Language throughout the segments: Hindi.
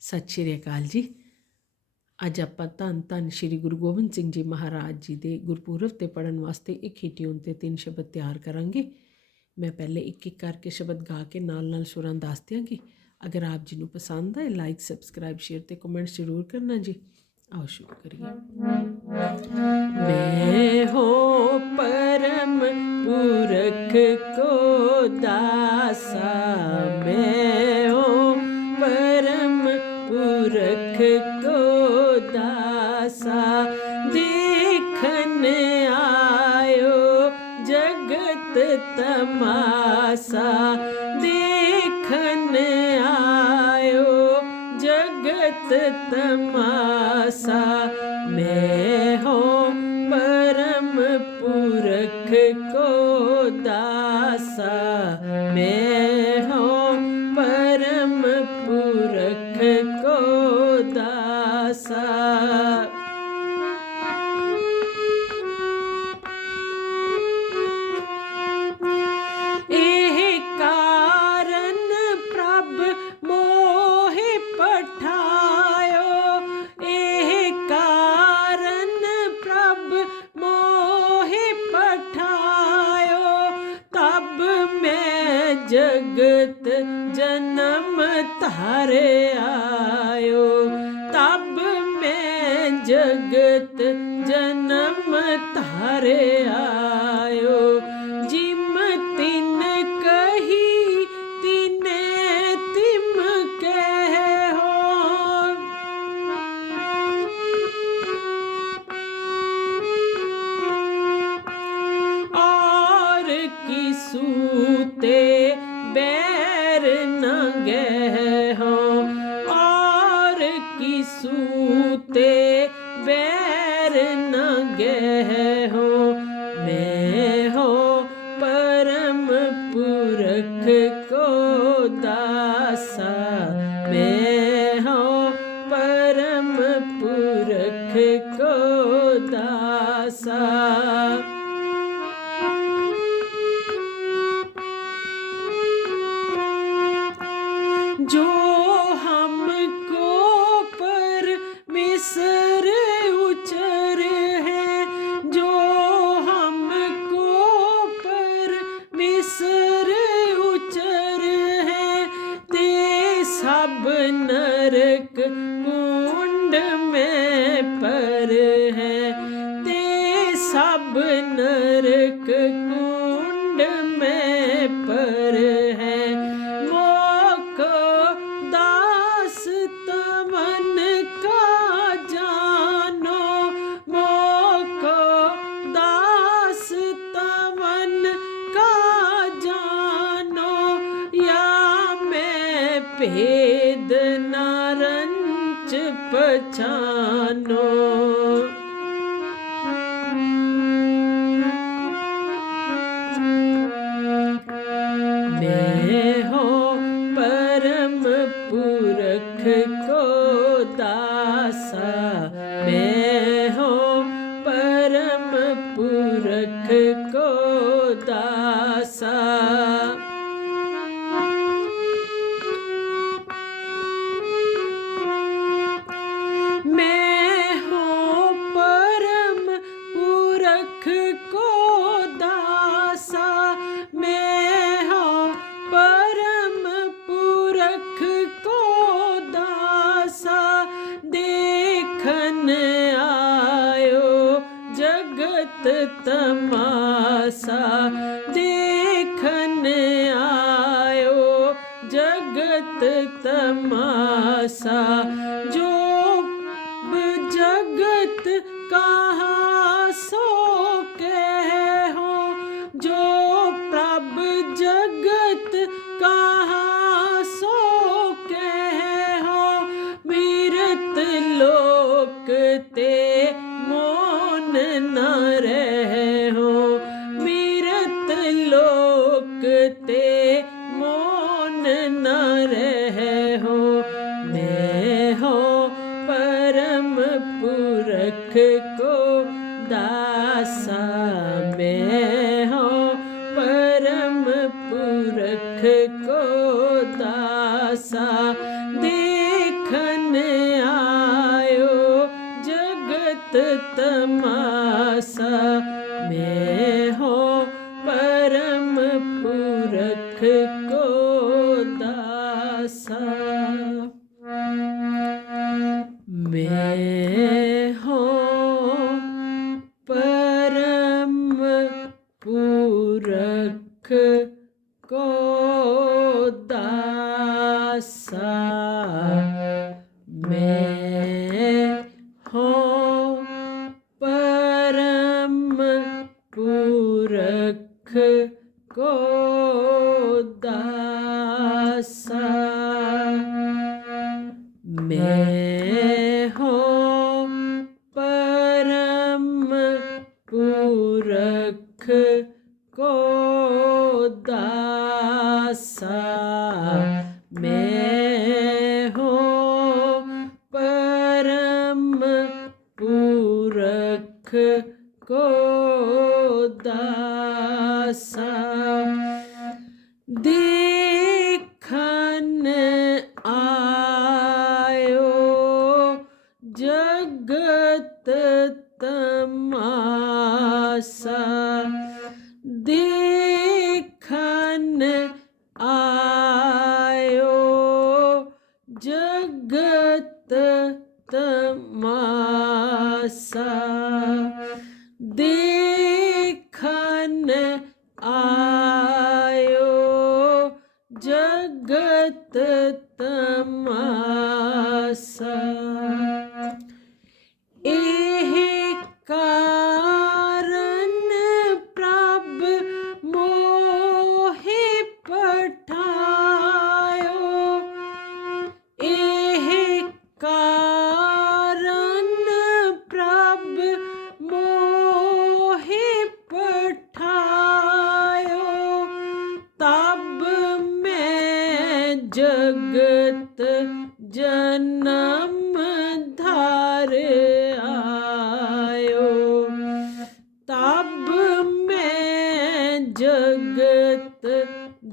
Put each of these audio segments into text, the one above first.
ਸਤਿ ਸ਼੍ਰੀ ਅਕਾਲ ਜੀ। ਅੱਜ ਆਪਾਂ ਧੰਨ ਧੰਨ ਸ਼੍ਰੀ ਗੁਰੂ ਗੋਬਿੰਦ ਸਿੰਘ ਜੀ ਮਹਾਰਾਜ ਜੀ ਦੇ ਗੁਰਪੁਰਬ ਤੇ ਪੜਨ ਵਾਸਤੇ ਇੱਕ ਹੀ ਟਿਊਨ ਤੇ ਤਿੰਨ ਸ਼ਬਦ ਤਿਆਰ ਕਰਾਂਗੇ। ਮੈਂ ਪਹਿਲੇ ਇੱਕ ਇੱਕ ਕਰਕੇ ਸ਼ਬਦ ਗਾ ਕੇ ਨਾਲ ਨਾਲ ਸੁਰਾਂ ਦੱਸ ਦਿਆਂਗੇ। ਅਗਰ ਆਪ ਜੀ ਨੂੰ ਪਸੰਦ ਆਏ ਲਾਈਕ ਸਬਸਕ੍ਰਾਈਬ ਸ਼ੇਅਰ ਤੇ ਕਮੈਂਟ ਜ਼ਰੂਰ ਕਰਨਾ ਜੀ। ਆਓ ਸ਼ੁਰੂ ਕਰੀਏ। ਮੈਂ ਹੋ ਪਰਮ ਪੁਰਖ ਕੋ मौत तमाशा देखन आयो जगत मैं हो Up. जो जगत कहा take a me Kodasa. Deus ਜਗਤ ਤਮਾਸਾ ਇਹ ਕਾ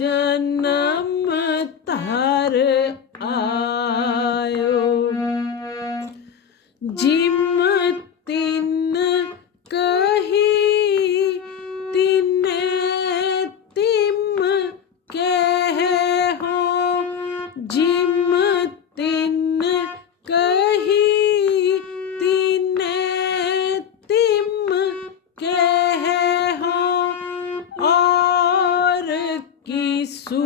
जन्म तार isso.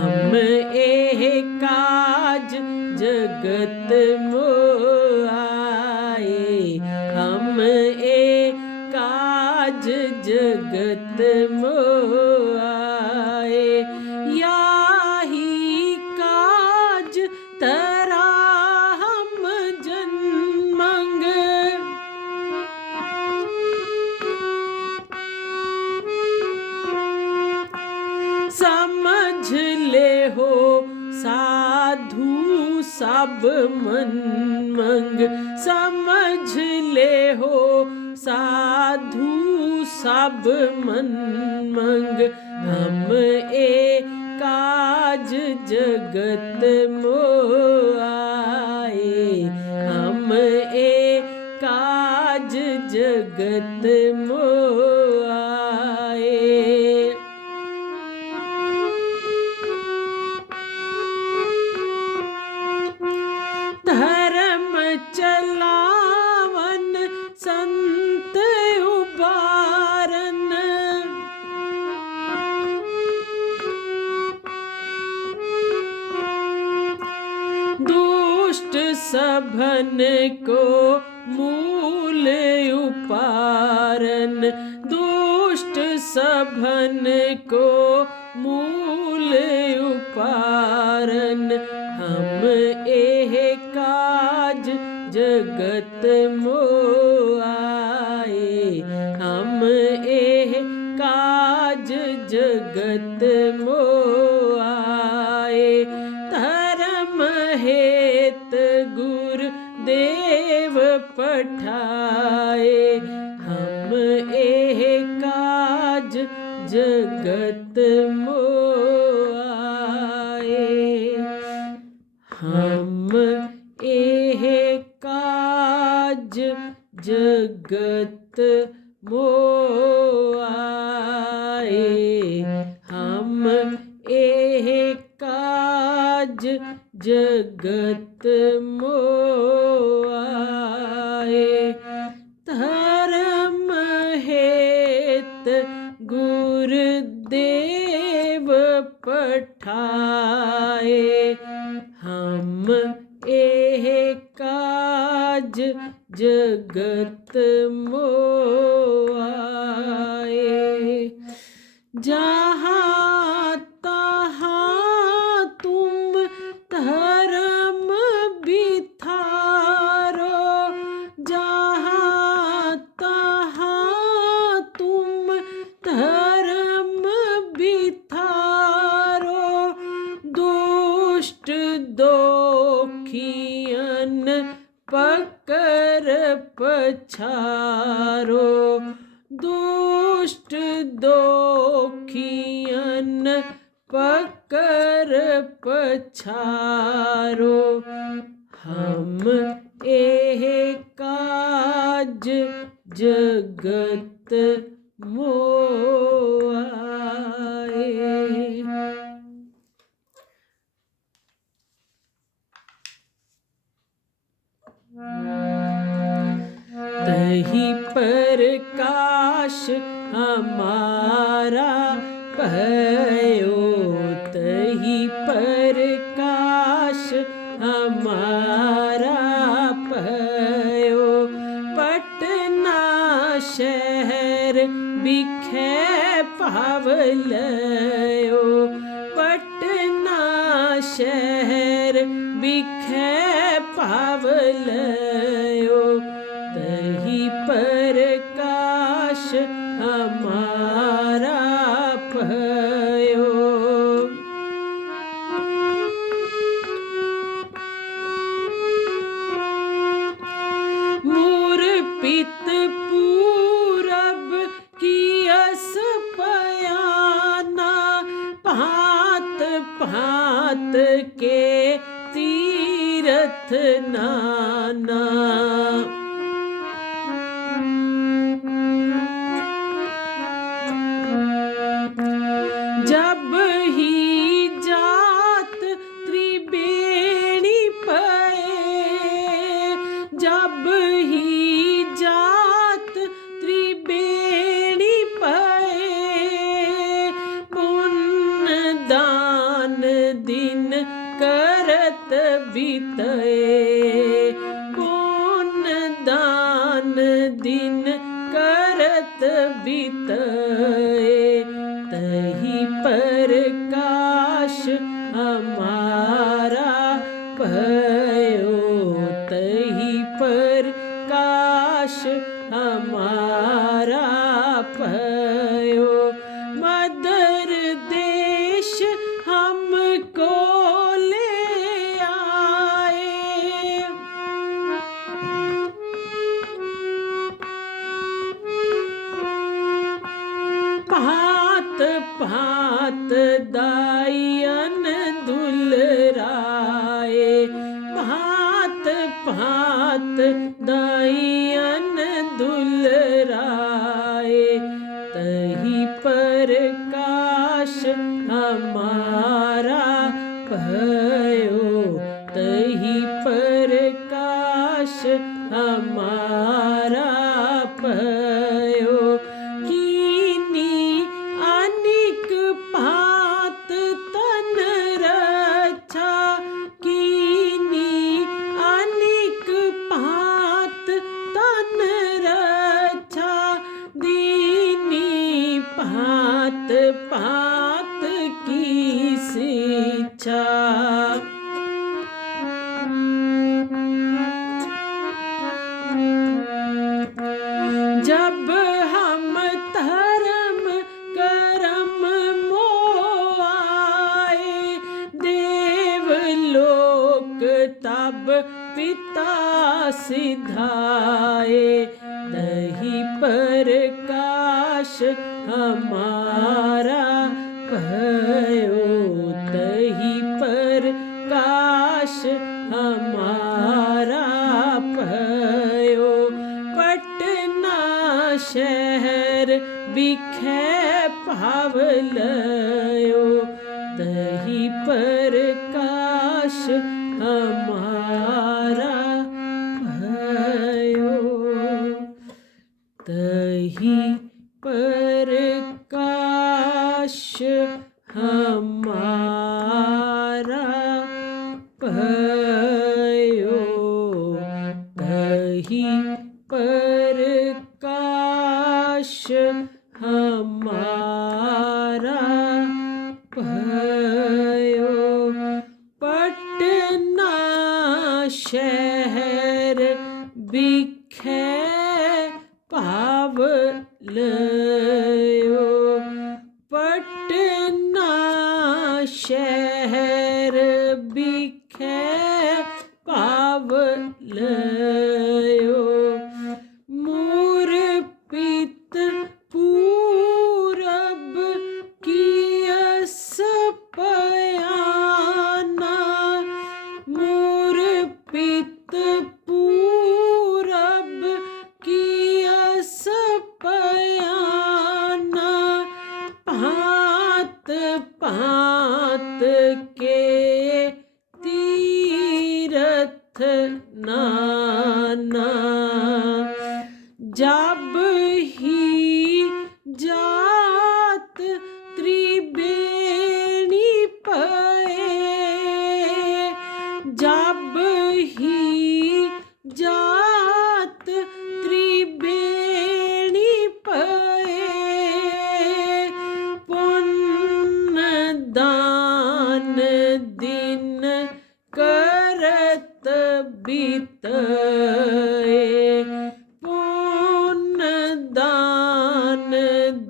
I'm in. समझ ले हो साधु सब मन मंग। हम ए काज जगत मोह भन को देव पठाए। गुरुदेव पठाए हम एह काज जगत चोखियन पकर पछारो। दुष्ट दोखियन पकर पछारो। हम एह काज जगत मोआ काश अमारा पयो हमारा पयो पटना शहर बिखे पावलयो। पटना शहर हमारा पर अब पिता सिधाए दही पर काश हमारा। share tena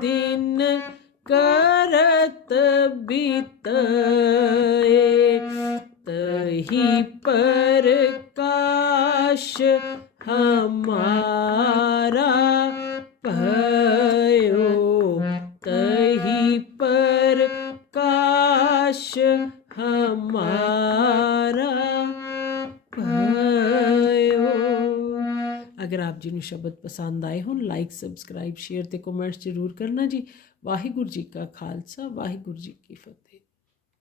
दिन करत बीत तही पर ਜੀ ਨੂੰ ਸ਼ਬਦ ਪਸੰਦ ਆਏ ਹੋਣ ਲਾਈਕ ਸਬਸਕ੍ਰਾਈਬ ਸ਼ੇਅਰ ਤੇ ਕਮੈਂਟਸ ਜ਼ਰੂਰ ਕਰਨਾ ਜੀ। ਵਾਹਿਗੁਰੂ ਜੀ ਕਾ ਖਾਲਸਾ, ਵਾਹਿਗੁਰੂ ਜੀ ਕੀ ਫਤਿਹ।